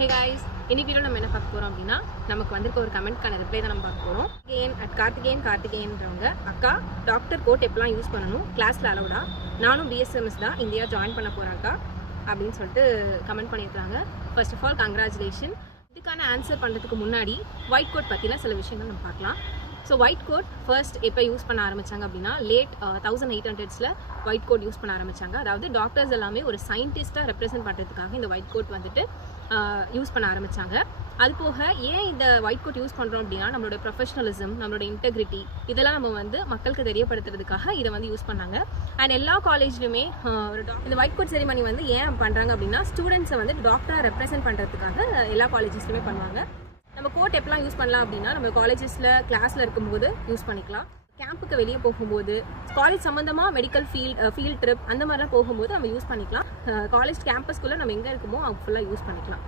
Hey guys, இன்னைக்கு video நம்ம என்ன பார்க்க போறோம் அப்படின்னா நமக்கு வந்திருக்க ஒரு கமெண்ட்கான ரிப்ளை தான் நம்ம பார்க்க போறோம். கார்த்திகேயன்றவங்க அக்கா டாக்டர் கோட் எப்பலாம் யூஸ் பண்ணணும் கிளாஸ்ல அலவுடா நானும் பிஎஸ்எம்எஸ் தான் இந்தியா ஜாயின் பண்ண போறாக்கா அப்படின்னு சொல்லிட்டு கமெண்ட் பண்ணியிருக்காங்க. First of all congratulation. இதுக்கான ஆன்சர் பண்ணுறதுக்கு முன்னாடி ஒயிட் கோட் பற்றின சில விஷயங்கள் நம்ம பார்க்கலாம். ஸோ ஒயிட் கோட் ஃபர்ஸ்ட் எப்போ யூஸ் பண்ண ஆரம்பித்தாங்க அப்படின்னா late 1800s white code use பண்ண ஆரம்பித்தாங்க. அதாவது டாக்டர்ஸ் எல்லாமே ஒரு சயின்டிஸ்ட்டாக ரெப்ரசென்ட் பண்ணுறதுக்காக இந்த ஒயிட் கோட் வந்துட்டு யூஸ் பண்ண ஆரம்பித்தாங்க. அது போக ஏன் இந்த ஒயிட் கோட் யூஸ் பண்ணுறோம் அப்படின்னா நம்மளோட ப்ரொஃபஷனலிசம், நம்மளோட இன்டெகிரிட்டி இதெல்லாம் நம்ம வந்து மக்களுக்கு தெரியப்படுத்துறதுக்காக இதை வந்து யூஸ் பண்ணாங்க. அண்ட் எல்லா காலேஜ்லையுமே இந்த ஒயிட் கோட் செரிமனி வந்து ஏன் பண்ணுறாங்க அப்படின்னா ஸ்டூடெண்ட்ஸை வந்து டாக்டராக ரெப்ரசென்ட் பண்ணுறதுக்காக எல்லா காலேஜஸ்லையுமே பண்ணுவாங்க. நம்ம கோட் எப்பலாம் யூஸ் பண்ணலாம் அப்படின்னா நம்ம காலேஜஸில் கிளாஸில் இருக்கும்போது யூஸ் பண்ணிக்கலாம். கேம்புக்கு வெளியே போகும்போது, காலேஜ் சம்மந்தமாக மெடிக்கல் ஃபீல்ட் ட்ரிப் அந்த மாதிரிலாம் போகும்போது நம்ம யூஸ் பண்ணிக்கலாம். காலேஜ் கேம்பஸ்குள்ளே நம்ம எங்கே இருக்குமோ அவங்க ஃபுல்லாக யூஸ் பண்ணிக்கலாம்.